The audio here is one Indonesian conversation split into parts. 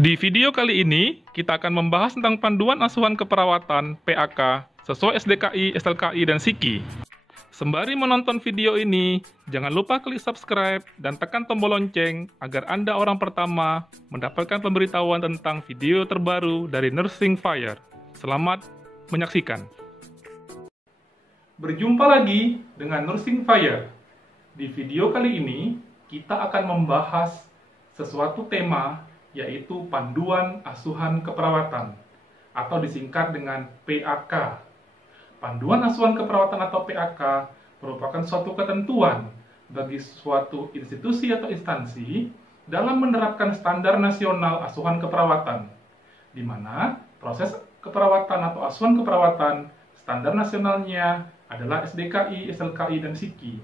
Di video kali ini, kita akan membahas tentang panduan asuhan keperawatan PAK sesuai SDKI, SLKI, dan SIKI. Sembari menonton video ini, jangan lupa klik subscribe dan tekan tombol lonceng agar Anda orang pertama mendapatkan pemberitahuan tentang video terbaru dari Nursing Fire. Selamat menyaksikan. Berjumpa lagi dengan Nursing Fire. Di video kali ini, kita akan membahas sesuatu tema yaitu Panduan Asuhan Keperawatan atau disingkat dengan PAK. Panduan Asuhan Keperawatan atau PAK merupakan suatu ketentuan bagi suatu institusi atau instansi dalam menerapkan standar nasional asuhan keperawatan, di mana proses keperawatan atau asuhan keperawatan standar nasionalnya adalah SDKI, SLKI, dan SIKI.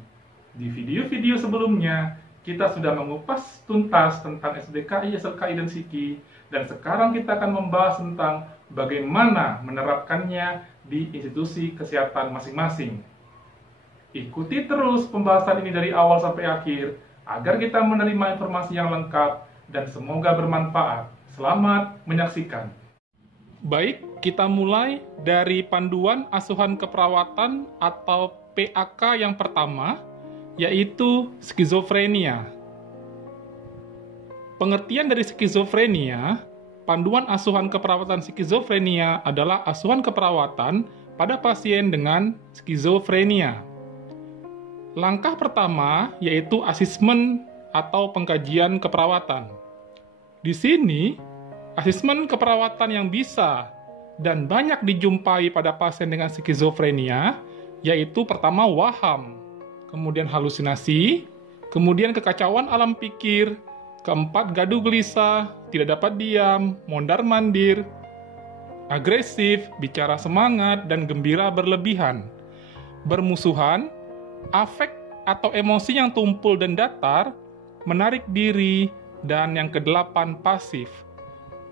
Di video-video sebelumnya, kita sudah mengupas tuntas tentang SDKI, SLKI, dan SIKI, dan sekarang kita akan membahas tentang bagaimana menerapkannya di institusi kesehatan masing-masing. Ikuti terus pembahasan ini dari awal sampai akhir, agar kita menerima informasi yang lengkap dan semoga bermanfaat. Selamat menyaksikan. Baik, kita mulai dari Panduan Asuhan Keperawatan atau PAK yang pertama, yaitu skizofrenia. Pengertian dari skizofrenia, panduan asuhan keperawatan skizofrenia adalah asuhan keperawatan pada pasien dengan skizofrenia. Langkah pertama yaitu asesmen atau pengkajian keperawatan. Di sini, asesmen keperawatan yang bisa dan banyak dijumpai pada pasien dengan skizofrenia yaitu pertama waham, kemudian halusinasi, kemudian kekacauan alam pikir, keempat gaduh gelisah, tidak dapat diam, mondar-mandir, agresif, bicara semangat, dan gembira berlebihan, bermusuhan, afek atau emosi yang tumpul dan datar, menarik diri, dan yang kedelapan pasif.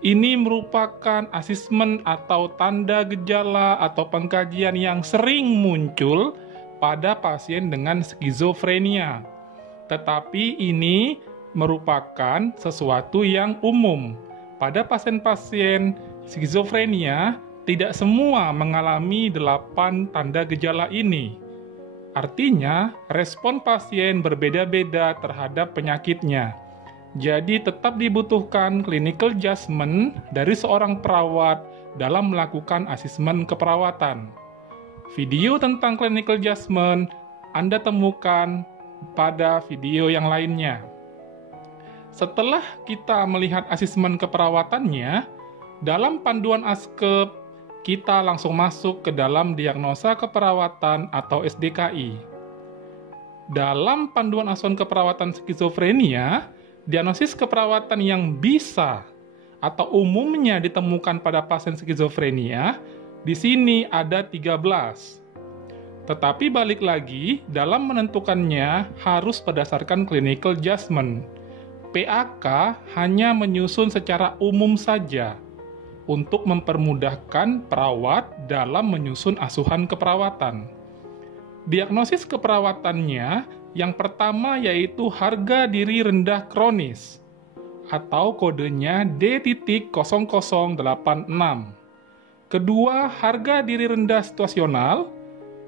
Ini merupakan asesmen atau tanda gejala atau pengkajian yang sering muncul pada pasien dengan skizofrenia. Tetapi ini merupakan sesuatu yang umum. Pada pasien-pasien skizofrenia, tidak semua mengalami 8 tanda gejala ini. Artinya, respon pasien berbeda-beda terhadap penyakitnya. Jadi, tetap dibutuhkan clinical judgment dari seorang perawat dalam melakukan asesmen keperawatan. Video tentang clinical judgment Anda temukan pada video yang lainnya. Setelah kita melihat asesmen keperawatannya, dalam panduan ASKEP, kita langsung masuk ke dalam diagnosa keperawatan atau SDKI. Dalam panduan asuhan keperawatan skizofrenia, diagnosis keperawatan yang bisa atau umumnya ditemukan pada pasien skizofrenia di sini ada 13. Tetapi balik lagi, dalam menentukannya harus berdasarkan clinical judgment. PAK hanya menyusun secara umum saja untuk mempermudahkan perawat dalam menyusun asuhan keperawatan. Diagnosis keperawatannya yang pertama yaitu harga diri rendah kronis atau kodenya D.0086. Kedua, harga diri rendah situasional.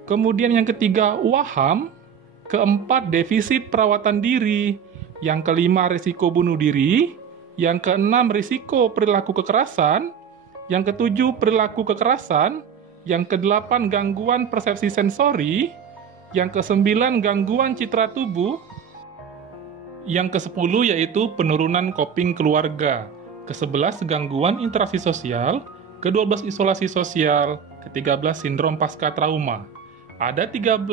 Kemudian yang ketiga, waham. Keempat, defisit perawatan diri. Yang kelima, risiko bunuh diri. Yang keenam, risiko perilaku kekerasan. Yang ketujuh, perilaku kekerasan. Yang kedelapan, gangguan persepsi sensori. Yang kesembilan, gangguan citra tubuh. Yang ke-10 yaitu penurunan coping keluarga. Ke-11, gangguan interaksi sosial. Ke-12, isolasi sosial. Ke-13, sindrom pasca trauma. Ada 13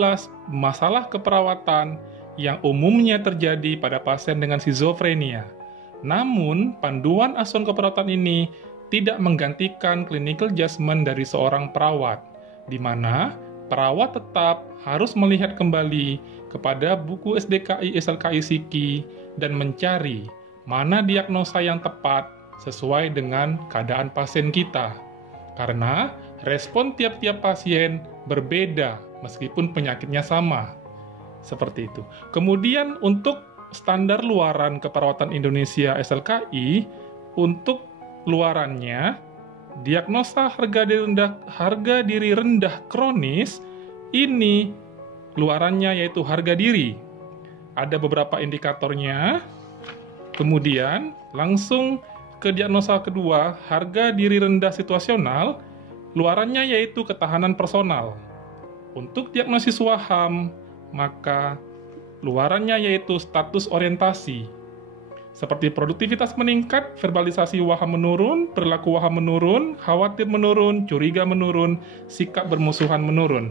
masalah keperawatan yang umumnya terjadi pada pasien dengan skizofrenia. Namun, panduan asuhan keperawatan ini tidak menggantikan clinical judgment dari seorang perawat, di mana perawat tetap harus melihat kembali kepada buku SDKI, SLKI, SIKI, dan mencari mana diagnosa yang tepat sesuai dengan keadaan pasien kita. Karena respon tiap-tiap pasien berbeda meskipun penyakitnya sama. Seperti itu. Kemudian untuk standar luaran keperawatan Indonesia SLKI, untuk luarannya, diagnosa harga diri rendah kronis ini luarannya yaitu harga diri. Ada beberapa indikatornya. Kemudian langsung ke diagnosa kedua, harga diri rendah situasional, luarannya yaitu ketahanan personal. Untuk diagnosis waham, maka luarannya yaitu status orientasi. Seperti produktivitas meningkat, verbalisasi waham menurun, perilaku waham menurun, khawatir menurun, curiga menurun, sikap bermusuhan menurun.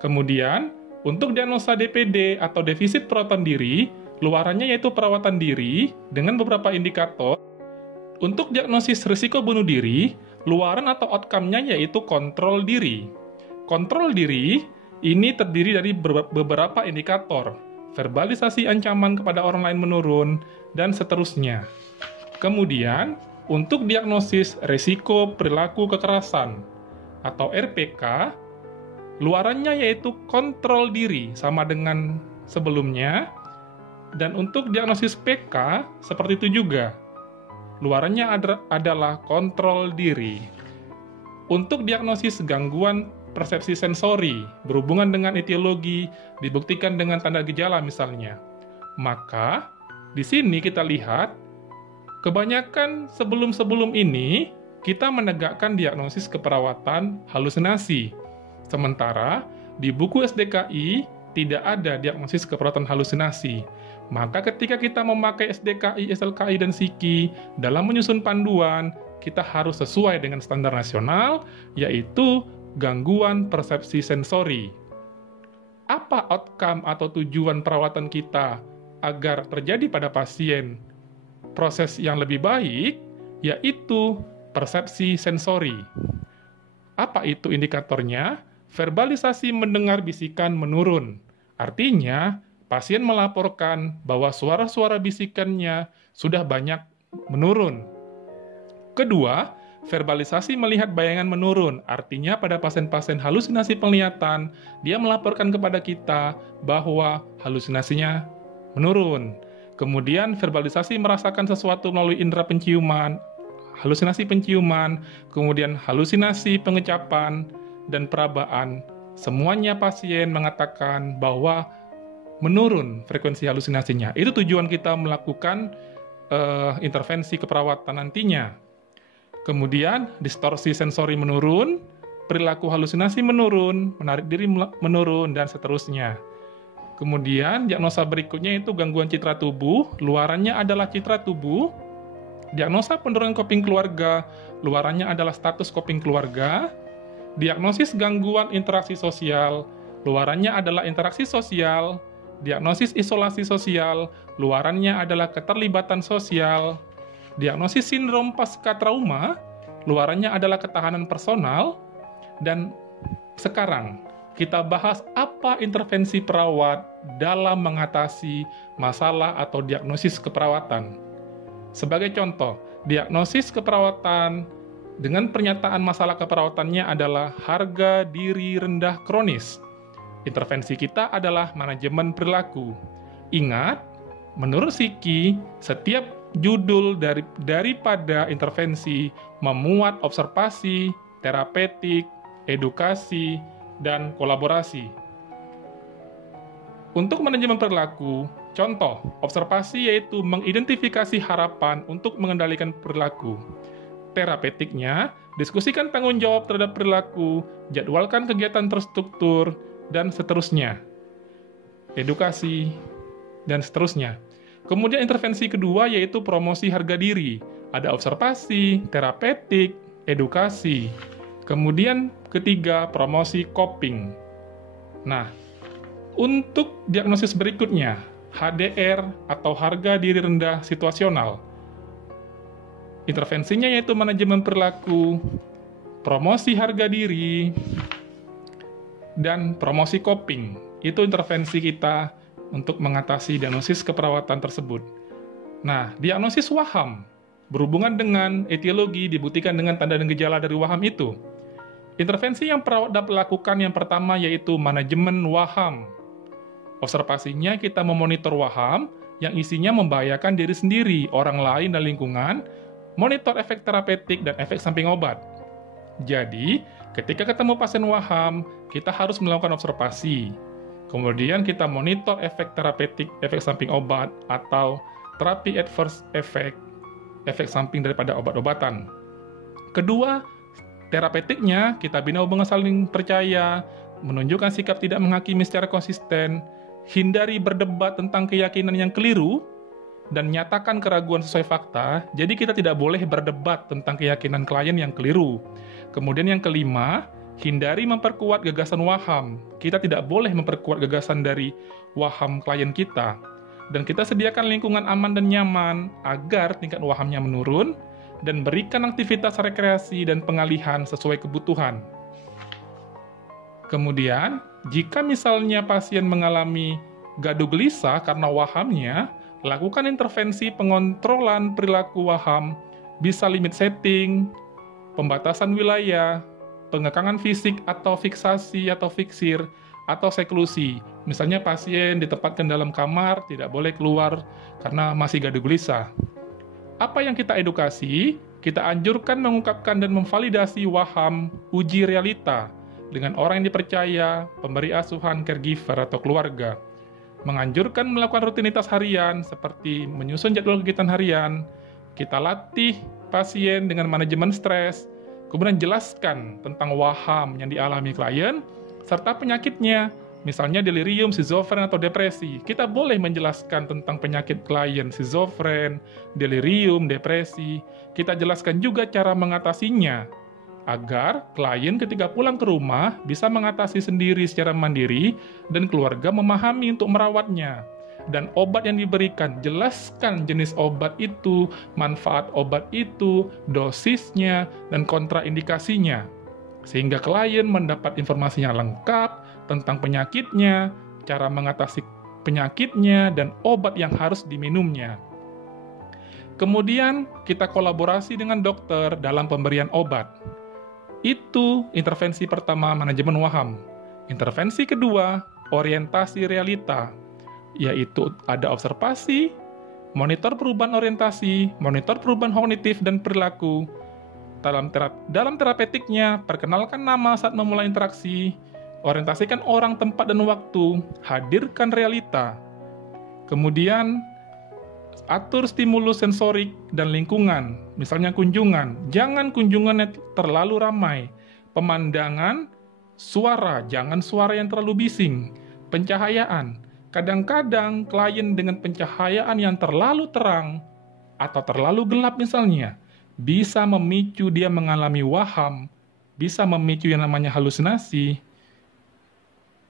Kemudian, untuk diagnosa DPD atau defisit perawatan diri, luarannya yaitu perawatan diri dengan beberapa indikator. Untuk diagnosis risiko bunuh diri, luaran atau outcome-nya yaitu kontrol diri. Kontrol diri ini terdiri dari beberapa indikator, verbalisasi ancaman kepada orang lain menurun, dan seterusnya. Kemudian, untuk diagnosis risiko perilaku kekerasan atau RPK, luarannya yaitu kontrol diri sama dengan sebelumnya, dan untuk diagnosis PK seperti itu juga. Luarannya adalah kontrol diri. Untuk diagnosis gangguan persepsi sensori berhubungan dengan etiologi dibuktikan dengan tanda gejala misalnya. Maka di sini kita lihat kebanyakan sebelum ini kita menegakkan diagnosis keperawatan halusinasi. Sementara di buku SDKI tidak ada diagnosis keperawatan halusinasi. Maka ketika kita memakai SDKI, SLKI, dan SIKI dalam menyusun panduan, kita harus sesuai dengan standar nasional, yaitu gangguan persepsi sensori. Apa outcome atau tujuan perawatan kita agar terjadi pada pasien proses yang lebih baik, yaitu persepsi sensori. Apa itu indikatornya? Verbalisasi mendengar bisikan menurun. Artinya, pasien melaporkan bahwa suara-suara bisikannya sudah banyak menurun. Kedua, verbalisasi melihat bayangan menurun. Artinya pada pasien-pasien halusinasi penglihatan, dia melaporkan kepada kita bahwa halusinasinya menurun. Kemudian verbalisasi merasakan sesuatu melalui indera penciuman, halusinasi penciuman, kemudian halusinasi pengecapan, dan perabaan. Semuanya pasien mengatakan bahwa menurun frekuensi halusinasinya. Itu tujuan kita melakukan intervensi keperawatan nantinya. Kemudian distorsi sensori menurun, perilaku halusinasi menurun, menarik diri menurun, dan seterusnya. Kemudian diagnosa berikutnya itu gangguan citra tubuh, luarannya adalah citra tubuh. Diagnosa penurunan coping keluarga, luarannya adalah status coping keluarga. Diagnosis gangguan interaksi sosial, luarannya adalah interaksi sosial. Diagnosis isolasi sosial, luarannya adalah keterlibatan sosial. Diagnosis sindrom pasca trauma, luarannya adalah ketahanan personal. Dan sekarang kita bahas apa intervensi perawat dalam mengatasi masalah atau diagnosis keperawatan. Sebagai contoh, diagnosis keperawatan dengan pernyataan masalah keperawatannya adalah harga diri rendah kronis. Intervensi kita adalah manajemen perilaku. Ingat, menurut SIKI, setiap judul daripada intervensi memuat observasi, terapeutik, edukasi, dan kolaborasi. Untuk manajemen perilaku, contoh, observasi yaitu mengidentifikasi harapan untuk mengendalikan perilaku. Terapeutiknya, diskusikan tanggung jawab terhadap perilaku, jadwalkan kegiatan terstruktur, dan seterusnya. Edukasi, dan seterusnya. Kemudian intervensi kedua yaitu promosi harga diri. Ada observasi, terapeutik, edukasi. Kemudian ketiga, promosi coping. Nah, untuk diagnosis berikutnya, HDR atau harga diri rendah situasional. Intervensinya yaitu manajemen perilaku, promosi harga diri, dan promosi coping. Itu intervensi kita untuk mengatasi diagnosis keperawatan tersebut. Nah, diagnosis waham berhubungan dengan etiologi dibuktikan dengan tanda dan gejala dari waham itu. Intervensi yang perawat dapat lakukan yang pertama yaitu manajemen waham. Observasinya kita memonitor waham yang isinya membahayakan diri sendiri, orang lain, dan lingkungan, monitor efek terapeutik dan efek samping obat. Jadi, ketika ketemu pasien waham, kita harus melakukan observasi. Kemudian kita monitor efek terapeutik, efek samping obat, atau terapi adverse effect, efek samping daripada obat-obatan. Kedua, terapeutiknya kita bina hubungan saling percaya, menunjukkan sikap tidak menghakimi secara konsisten, hindari berdebat tentang keyakinan yang keliru, dan nyatakan keraguan sesuai fakta. Jadi kita tidak boleh berdebat tentang keyakinan klien yang keliru. Kemudian yang kelima, hindari memperkuat gagasan waham. Kita tidak boleh memperkuat gagasan dari waham klien kita. Dan kita sediakan lingkungan aman dan nyaman agar tingkat wahamnya menurun, dan berikan aktivitas rekreasi dan pengalihan sesuai kebutuhan. Kemudian, jika misalnya pasien mengalami gaduh gelisah karena wahamnya, lakukan intervensi pengontrolan perilaku waham, bisa limit setting, pembatasan wilayah, pengekangan fisik atau fiksasi atau fiksir, atau seklusi. Misalnya pasien ditempatkan dalam kamar, tidak boleh keluar karena masih gaduh gelisah. Apa yang kita edukasi? Kita anjurkan mengungkapkan dan memvalidasi waham uji realita dengan orang yang dipercaya, pemberi asuhan, caregiver, atau keluarga. Menganjurkan melakukan rutinitas harian seperti menyusun jadwal kegiatan harian. Kita latih pasien dengan manajemen stres, kemudian jelaskan tentang waham yang dialami klien, serta penyakitnya, misalnya delirium, schizofren, atau depresi. Kita boleh menjelaskan tentang penyakit klien, schizofren, delirium, depresi. Kita jelaskan juga cara mengatasinya, agar klien ketika pulang ke rumah bisa mengatasi sendiri secara mandiri dan keluarga memahami untuk merawatnya. Dan obat yang diberikan, jelaskan jenis obat itu, manfaat obat itu, dosisnya, dan kontraindikasinya. Sehingga klien mendapat informasinya lengkap tentang penyakitnya, cara mengatasi penyakitnya, dan obat yang harus diminumnya. Kemudian, kita kolaborasi dengan dokter dalam pemberian obat. Itu intervensi pertama, manajemen waham. Intervensi kedua, orientasi realita, yaitu ada observasi, monitor perubahan orientasi, monitor perubahan kognitif dan perilaku. Dalam terapeutiknya, perkenalkan nama saat memulai interaksi, orientasikan orang, tempat, dan waktu, hadirkan realita. Kemudian, atur stimulus sensorik dan lingkungan, misalnya kunjungan. Jangan kunjungannya terlalu ramai. Pemandangan, suara, jangan suara yang terlalu bising. Pencahayaan, kadang-kadang klien dengan pencahayaan yang terlalu terang atau terlalu gelap misalnya, bisa memicu dia mengalami waham, bisa memicu yang namanya halusinasi.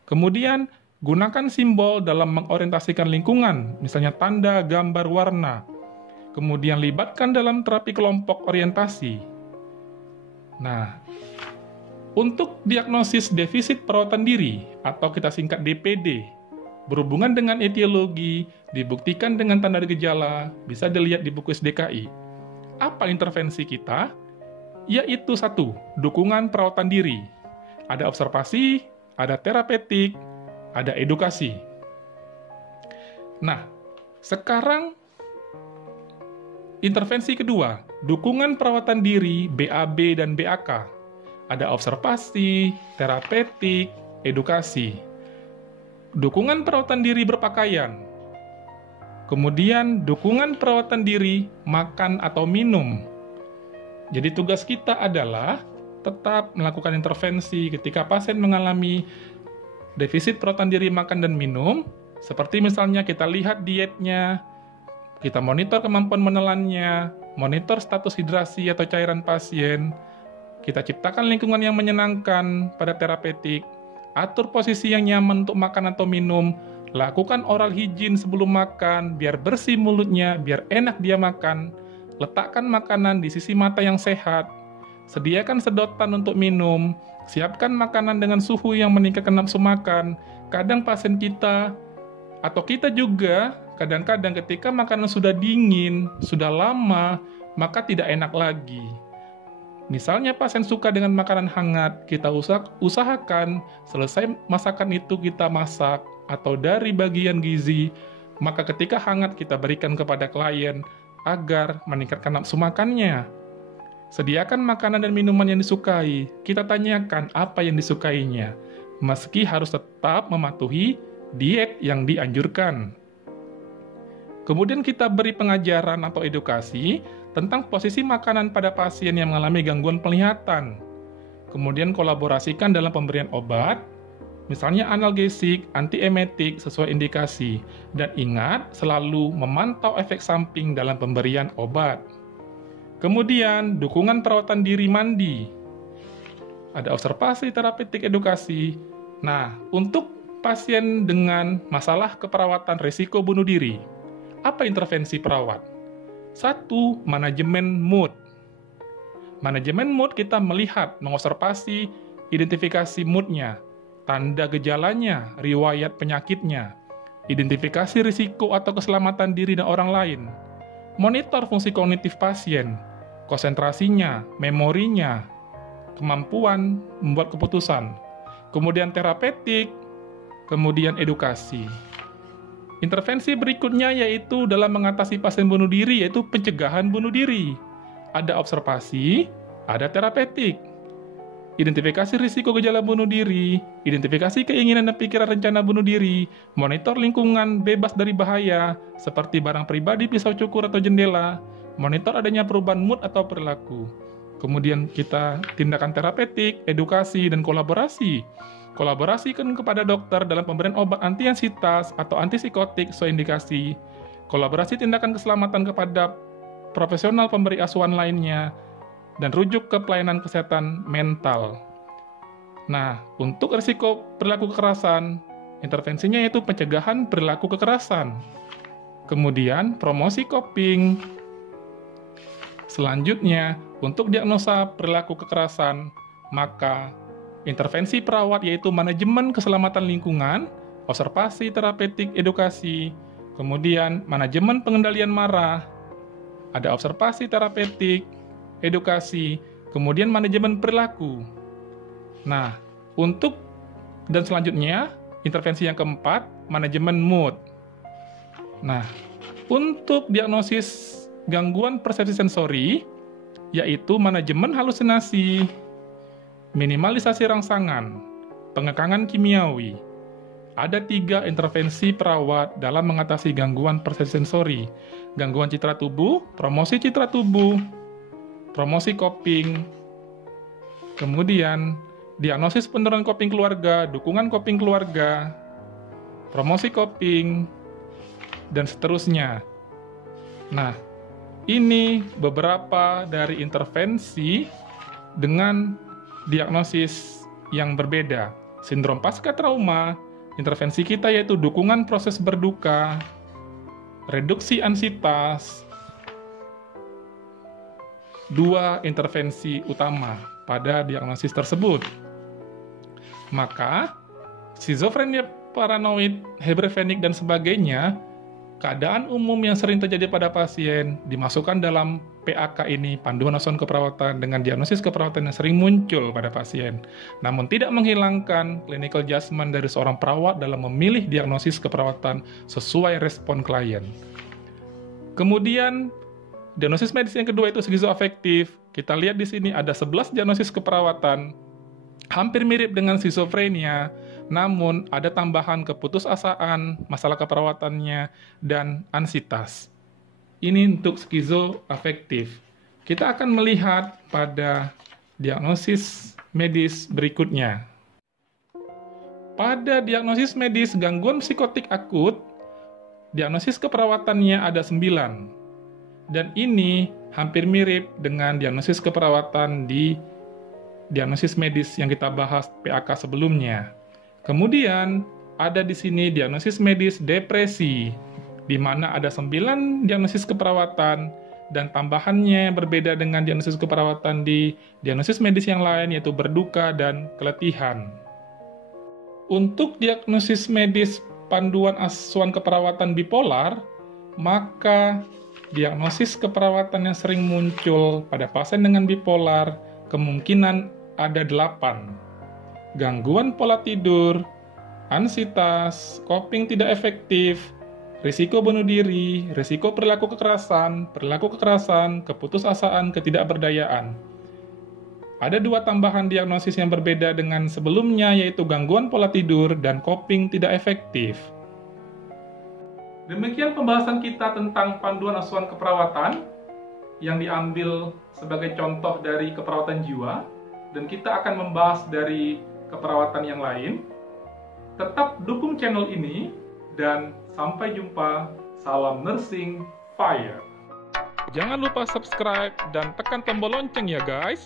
Kemudian, gunakan simbol dalam mengorientasikan lingkungan, misalnya tanda, gambar, warna. Kemudian libatkan dalam terapi kelompok orientasi. Nah, untuk diagnosis defisit perawatan diri, atau kita singkat DPD, berhubungan dengan etiologi, dibuktikan dengan tanda gejala, bisa dilihat di buku SDKI. Apa intervensi kita? Yaitu 1, dukungan perawatan diri. Ada observasi, ada terapeutik, ada edukasi. Nah, sekarang intervensi kedua, dukungan perawatan diri BAB dan BAK. Ada observasi, terapeutik, edukasi. Dukungan perawatan diri berpakaian. Kemudian dukungan perawatan diri makan atau minum. Jadi tugas kita adalah tetap melakukan intervensi ketika pasien mengalami defisit perawatan diri makan dan minum, seperti misalnya kita lihat dietnya, kita monitor kemampuan menelannya, monitor status hidrasi atau cairan pasien, kita ciptakan lingkungan yang menyenangkan pada terapeutik, atur posisi yang nyaman untuk makan atau minum, lakukan oral hygiene sebelum makan, biar bersih mulutnya, biar enak dia makan, letakkan makanan di sisi mata yang sehat, sediakan sedotan untuk minum, siapkan makanan dengan suhu yang meningkatkan nafsu makan. Kadang pasien kita, atau kita juga, kadang-kadang ketika makanan sudah dingin, sudah lama, maka tidak enak lagi. Misalnya pasien suka dengan makanan hangat, kita usahakan selesai masakan itu kita masak, atau dari bagian gizi, maka ketika hangat kita berikan kepada klien, agar meningkatkan nafsu makannya. Sediakan makanan dan minuman yang disukai. Kita tanyakan apa yang disukainya, meski harus tetap mematuhi diet yang dianjurkan. Kemudian kita beri pengajaran atau edukasi tentang posisi makanan pada pasien yang mengalami gangguan penglihatan. Kemudian kolaborasikan dalam pemberian obat, misalnya analgesik, antiemetik sesuai indikasi. Dan ingat, selalu memantau efek samping dalam pemberian obat. Kemudian, dukungan perawatan diri mandi. Ada observasi, terapeutik, edukasi. Nah, untuk pasien dengan masalah keperawatan risiko bunuh diri, apa intervensi perawat? 1. Manajemen mood. Manajemen mood kita melihat, mengobservasi, identifikasi moodnya, tanda gejalanya, riwayat penyakitnya, identifikasi risiko atau keselamatan diri dan orang lain, monitor fungsi kognitif pasien, konsentrasinya, memorinya, kemampuan membuat keputusan, kemudian terapeutik, kemudian edukasi. Intervensi berikutnya yaitu dalam mengatasi pasien bunuh diri, yaitu pencegahan bunuh diri. Ada observasi, ada terapeutik. Identifikasi risiko gejala bunuh diri, identifikasi keinginan dan pikiran rencana bunuh diri, monitor lingkungan bebas dari bahaya, seperti barang pribadi, pisau cukur atau jendela, monitor adanya perubahan mood atau perilaku. Kemudian kita tindakan terapeutik, edukasi, dan kolaborasi. Kolaborasikan kepada dokter dalam pemberian obat anti-ansitas atau antipsikotik sesuai indikasi. Kolaborasi tindakan keselamatan kepada profesional pemberi asuhan lainnya, dan rujuk ke pelayanan kesehatan mental. Nah, untuk risiko perilaku kekerasan, intervensinya yaitu pencegahan perilaku kekerasan. Kemudian, promosi coping. Selanjutnya, untuk diagnosa perilaku kekerasan, maka intervensi perawat yaitu manajemen keselamatan lingkungan, observasi, terapeutik, edukasi, kemudian manajemen pengendalian marah, ada observasi, terapeutik, edukasi, kemudian manajemen perilaku. Nah, dan selanjutnya, intervensi yang keempat, manajemen mood. Nah, untuk diagnosis gangguan persepsi sensori, yaitu manajemen halusinasi, minimalisasi rangsangan, pengekangan kimiawi. Ada 3 intervensi perawat dalam mengatasi gangguan persepsi sensori. Gangguan citra tubuh, promosi citra tubuh, promosi coping, kemudian diagnosis penurunan coping keluarga, dukungan coping keluarga, promosi coping, dan seterusnya. Nah, ini beberapa dari intervensi dengan diagnosis yang berbeda. Sindrom pasca trauma, intervensi kita yaitu dukungan proses berduka, reduksi ansitas. 2 intervensi utama pada diagnosis tersebut. Maka, skizofrenia paranoid, hebrevenik, dan sebagainya, keadaan umum yang sering terjadi pada pasien dimasukkan dalam PAK ini, panduan asuhan keperawatan dengan diagnosis keperawatan yang sering muncul pada pasien, namun tidak menghilangkan clinical judgment dari seorang perawat dalam memilih diagnosis keperawatan sesuai respon klien. Kemudian, diagnosis medis yang kedua itu skizoafektif. Kita lihat di sini ada 11 diagnosis keperawatan, hampir mirip dengan skizofrenia, namun ada tambahan keputusasaan, masalah keperawatannya, dan ansitas. Ini untuk skizoafektif. Kita akan melihat pada diagnosis medis berikutnya. Pada diagnosis medis gangguan psikotik akut, diagnosis keperawatannya ada 9. Dan ini hampir mirip dengan diagnosis keperawatan di diagnosis medis yang kita bahas PAK sebelumnya. Kemudian, ada di sini diagnosis medis depresi, di mana ada 9 diagnosis keperawatan, dan tambahannya berbeda dengan diagnosis keperawatan di diagnosis medis yang lain, yaitu berduka dan keletihan. Untuk diagnosis medis panduan asuhan keperawatan bipolar, maka diagnosis keperawatan yang sering muncul pada pasien dengan bipolar kemungkinan ada 8. Gangguan pola tidur, ansitas, coping tidak efektif, risiko bunuh diri, risiko perilaku kekerasan, keputusasaan, ketidakberdayaan. Ada 2 tambahan diagnosis yang berbeda dengan sebelumnya, yaitu gangguan pola tidur dan coping tidak efektif. Demikian pembahasan kita tentang panduan asuhan keperawatan yang diambil sebagai contoh dari keperawatan jiwa, dan kita akan membahas dari keperawatan yang lain. Tetap dukung channel ini, dan sampai jumpa. Salam Nursing Fire. Jangan lupa subscribe dan tekan tombol lonceng ya guys.